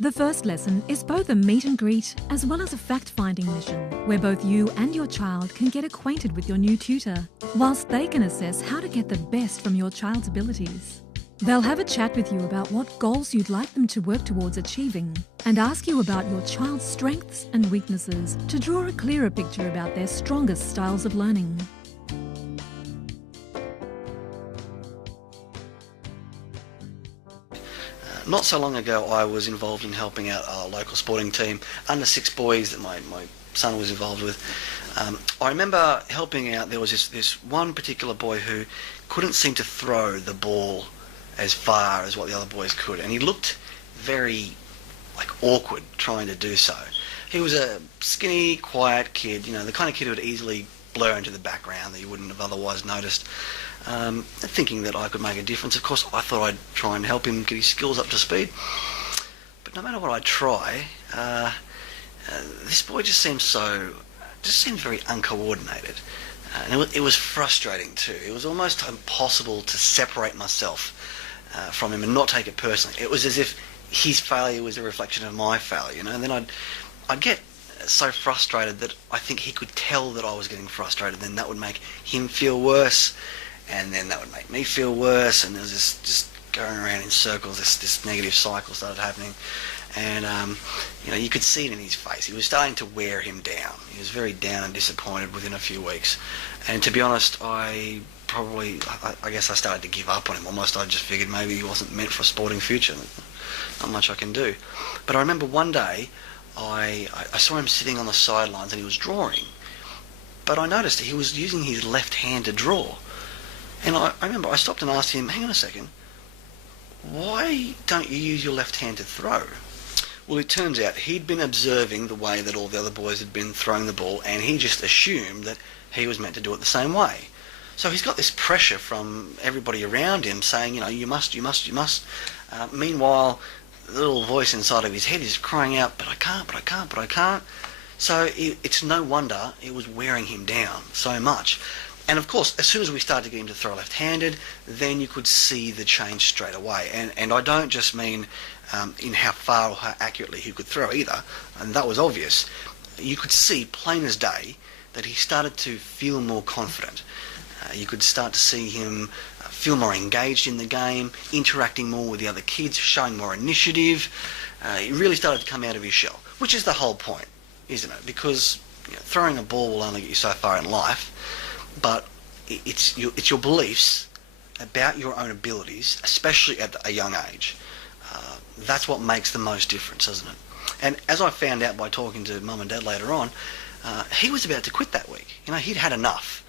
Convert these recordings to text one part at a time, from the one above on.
The first lesson is both a meet and greet as well as a fact-finding mission, where both you and your child can get acquainted with your new tutor, whilst they can assess how to get the best from your child's abilities. They'll have a chat with you about what goals you'd like them to work towards achieving, and ask you about your child's strengths and weaknesses to draw a clearer picture about their strongest styles of learning. Not so long ago, I was involved in helping out a local sporting team, under 6 boys that my son was involved with. I remember helping out. There was this one particular boy who couldn't seem to throw the ball as far as what the other boys could, and he looked very awkward trying to do so. He was a skinny, quiet kid, the kind of kid who would easily blur into the background that you wouldn't have otherwise noticed. Thinking that I could make a difference, of course, I thought I'd try and help him get his skills up to speed. But no matter what I try, this boy just seemed very uncoordinated. And it was frustrating too. It was almost impossible to separate myself from him and not take it personally. It was as if his failure was a reflection of my failure, And then I'd get so frustrated that I think he could tell that I was getting frustrated. Then that would make him feel worse, and then that would make me feel worse, and there was this just going around in circles. This negative cycle started happening, and you could see it in his face. He was starting to wear him down. He was very down and disappointed within a few weeks, and to be honest, I guess I started to give up on him almost. I just figured maybe he wasn't meant for a sporting future. Not much I can do. But I remember one day I saw him sitting on the sidelines and he was drawing, but I noticed he was using his left hand to draw. And I remember I stopped and asked him, hang on a second, why don't you use your left hand to throw? Well, it turns out he'd been observing the way that all the other boys had been throwing the ball, and he just assumed that he was meant to do it the same way. So he's got this pressure from everybody around him saying, you must. Meanwhile, the little voice inside of his head is crying out, but I can't. So it's no wonder it was wearing him down so much. And of course, as soon as we started to get him to throw left-handed, then you could see the change straight away. And I don't just mean in how far or how accurately he could throw either, and that was obvious. You could see plain as day that he started to feel more confident. You could start to see him feel more engaged in the game, interacting more with the other kids, showing more initiative. He really started to come out of his shell, which is the whole point, isn't it? Because throwing a ball will only get you so far in life, but it's your beliefs about your own abilities, especially at a young age. That's what makes the most difference, isn't it? And as I found out by talking to Mum and Dad later on, he was about to quit that week. He'd had enough.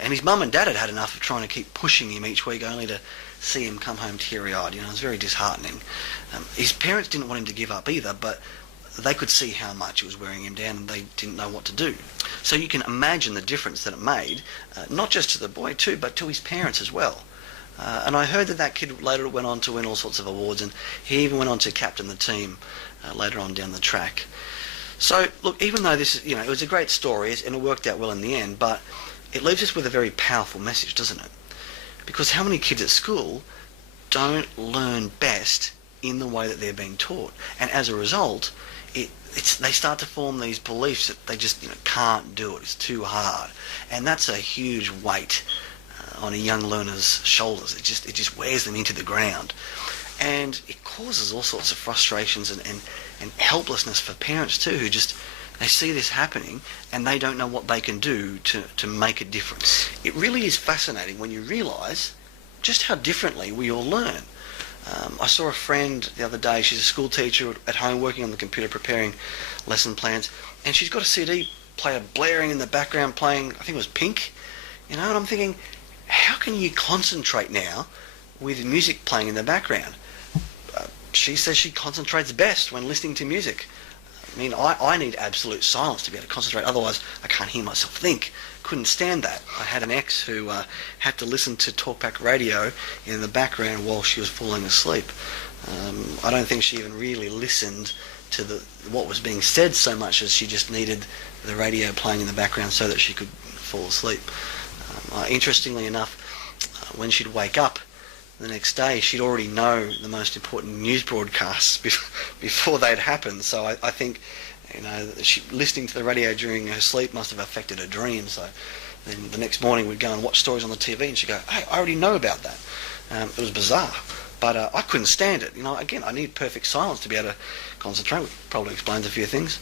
And his mum and dad had had enough of trying to keep pushing him each week, only to see him come home teary-eyed. It was very disheartening. His parents didn't want him to give up either, but they could see how much it was wearing him down, and they didn't know what to do. So you can imagine the difference that it made, not just to the boy too, but to his parents as well. And I heard that kid later went on to win all sorts of awards, and he even went on to captain the team later on down the track. So look, even though this is, it was a great story and it worked out well in the end, but it leaves us with a very powerful message, doesn't it? Because how many kids at school don't learn best in the way that they're being taught, and as a result, they start to form these beliefs that they just can't do it. It's too hard, and that's a huge weight on a young learner's shoulders. It just wears them into the ground, and it causes all sorts of frustrations and helplessness for parents too, who just they see this happening and they don't know what they can do to make a difference. It really is fascinating when you realise just how differently we all learn. I saw a friend the other day. She's a school teacher at home working on the computer preparing lesson plans, and she's got a CD player blaring in the background playing, I think it was Pink, and I'm thinking, how can you concentrate now with music playing in the background? She says she concentrates best when listening to music. I need absolute silence to be able to concentrate, otherwise I can't hear myself think. Couldn't stand that. I had an ex who had to listen to talkback radio in the background while she was falling asleep. I don't think she even really listened to what was being said so much as she just needed the radio playing in the background so that she could fall asleep. Interestingly enough, when she'd wake up, the next day she'd already know the most important news broadcasts before they'd happened. So I think, listening to the radio during her sleep must have affected her dreams. So then the next morning we'd go and watch stories on the TV, and she'd go, "Hey, I already know about that." It was bizarre, but I couldn't stand it. Again, I need perfect silence to be able to concentrate, which probably explains a few things.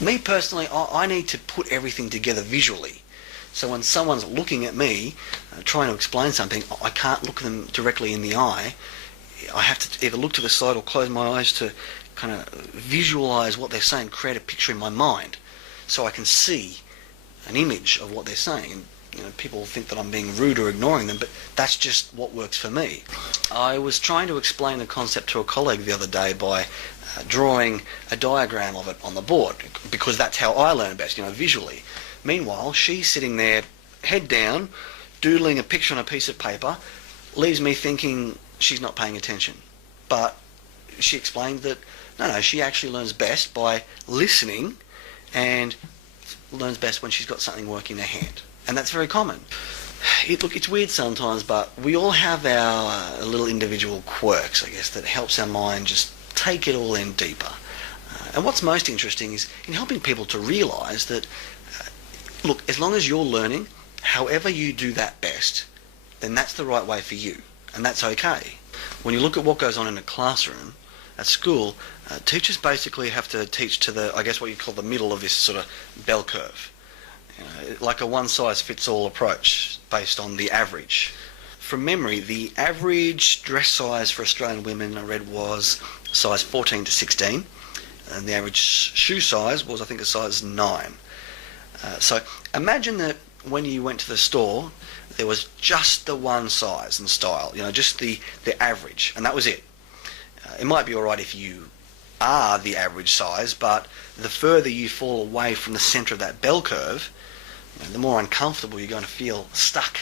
Me personally, I need to put everything together visually. So when someone's looking at me, trying to explain something, I can't look them directly in the eye. I have to either look to the side or close my eyes to kind of visualise what they're saying, create a picture in my mind, so I can see an image of what they're saying. And people think that I'm being rude or ignoring them, but that's just what works for me. I was trying to explain the concept to a colleague the other day by drawing a diagram of it on the board, because that's how I learn best, visually. Meanwhile, she's sitting there, head down, doodling a picture on a piece of paper, leaves me thinking she's not paying attention. But she explained that, no, she actually learns best by listening, and learns best when she's got something working in her hand. And that's very common. Look, it's weird sometimes, but we all have our little individual quirks, I guess, that helps our mind just take it all in deeper. And what's most interesting is in helping people to realise that, look, as long as you're learning, however you do that best, then that's the right way for you, and that's okay. When you look at what goes on in a classroom, at school, teachers basically have to teach to the, I guess what you call the middle of this sort of bell curve. Like a one-size-fits-all approach based on the average. From memory, the average dress size for Australian women, I read, was size 14 to 16, and the average shoe size was, I think, a size 9. So imagine that when you went to the store, there was just the one size and style, just the average, and that was it. It might be alright if you are the average size, but the further you fall away from the centre of that bell curve, the more uncomfortable you're going to feel stuck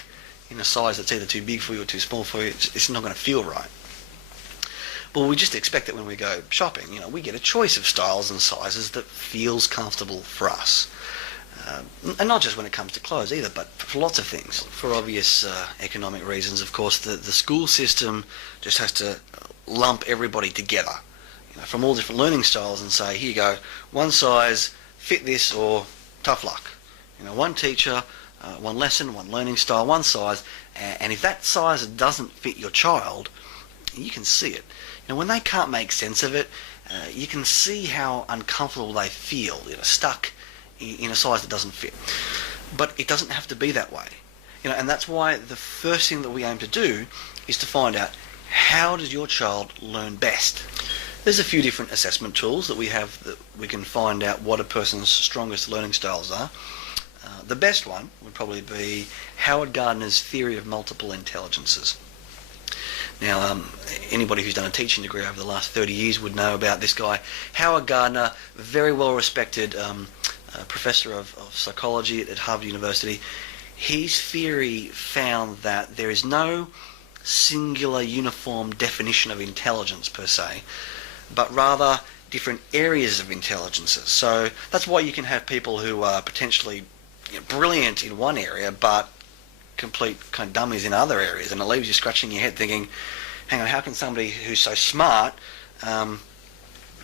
in a size that's either too big for you or too small for you. It's not going to feel right. Well, we just expect that when we go shopping, we get a choice of styles and sizes that feels comfortable for us. And not just when it comes to clothes either, but for lots of things. For obvious economic reasons, of course, the school system just has to lump everybody together, from all different learning styles, and say, here you go, one size, fit this, or tough luck. One teacher, one lesson, one learning style, one size, and if that size doesn't fit your child, you can see it. When they can't make sense of it, you can see how uncomfortable they feel, stuck in a size that doesn't fit. But it doesn't have to be that way. And that's why the first thing that we aim to do is to find out, how does your child learn best? There's a few different assessment tools that we have that we can find out what a person's strongest learning styles are. The best one would probably be Howard Gardner's theory of multiple intelligences. Now, anybody who's done a teaching degree over the last 30 years would know about this guy. Howard Gardner, very well respected professor of psychology at Harvard University. His theory found that there is no singular uniform definition of intelligence per se, but rather different areas of intelligences. So that's why you can have people who are potentially brilliant in one area but complete kind of dummies in other areas, and it leaves you scratching your head thinking, hang on, how can somebody who's so smart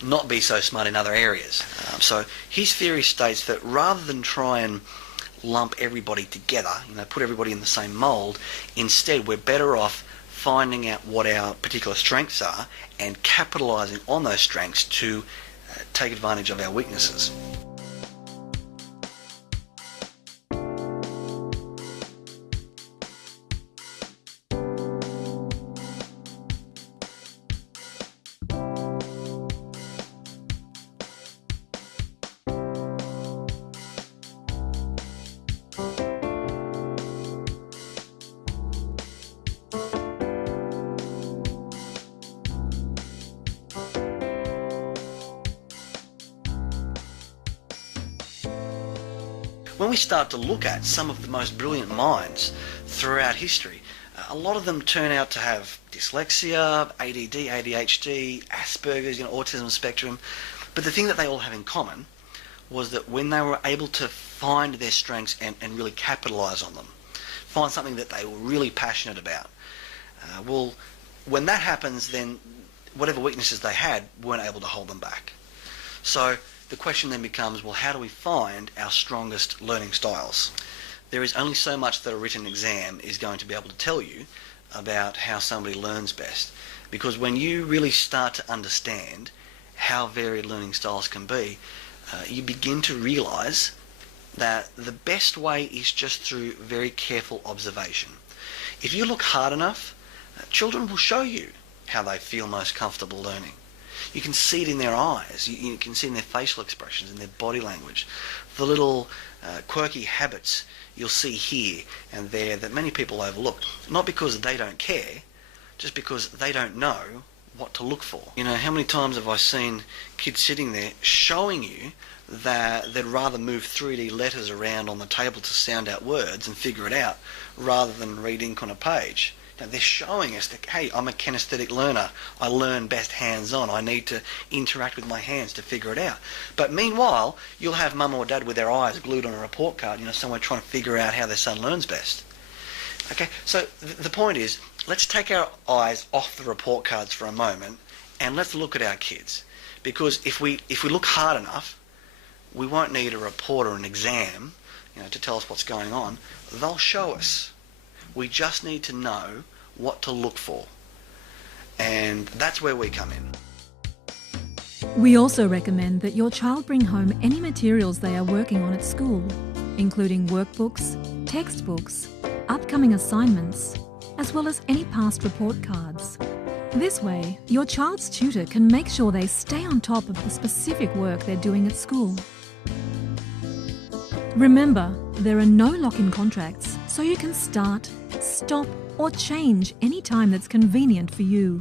not be so smart in other areas? So his theory states that rather than try and lump everybody together, put everybody in the same mould, instead we're better off finding out what our particular strengths are and capitalising on those strengths to take advantage of our weaknesses. When we start to look at some of the most brilliant minds throughout history, a lot of them turn out to have dyslexia, ADD, ADHD, Asperger's, autism spectrum. But the thing that they all have in common was that when they were able to find their strengths and really capitalise on them, find something that they were really passionate about, Well, when that happens, then whatever weaknesses they had weren't able to hold them back. So the question then becomes, well, how do we find our strongest learning styles? There is only so much that a written exam is going to be able to tell you about how somebody learns best. Because when you really start to understand how varied learning styles can be, you begin to realise that the best way is just through very careful observation. If you look hard enough, children will show you how they feel most comfortable learning. You can see it in their eyes, you can see it in their facial expressions, in their body language. The little quirky habits you'll see here and there that many people overlook, not because they don't care, just because they don't know what to look for. You know, how many times have I seen kids sitting there showing you that they'd rather move 3D letters around on the table to sound out words and figure it out rather than read ink on a page. Now, they're showing us that, hey, I'm a kinesthetic learner. I learn best hands-on. I need to interact with my hands to figure it out. But meanwhile, you'll have mum or dad with their eyes glued on a report card, somewhere trying to figure out how their son learns best. Okay, so the point is, let's take our eyes off the report cards for a moment and let's look at our kids. Because if we look hard enough, we won't need a report or an exam, to tell us what's going on. They'll show us. We just need to know what to look for. And that's where we come in. We also recommend that your child bring home any materials they are working on at school, including workbooks, textbooks, upcoming assignments, as well as any past report cards. This way, your child's tutor can make sure they stay on top of the specific work they're doing at school. Remember, there are no lock-in contracts, so you can start, stop, or change any time that's convenient for you.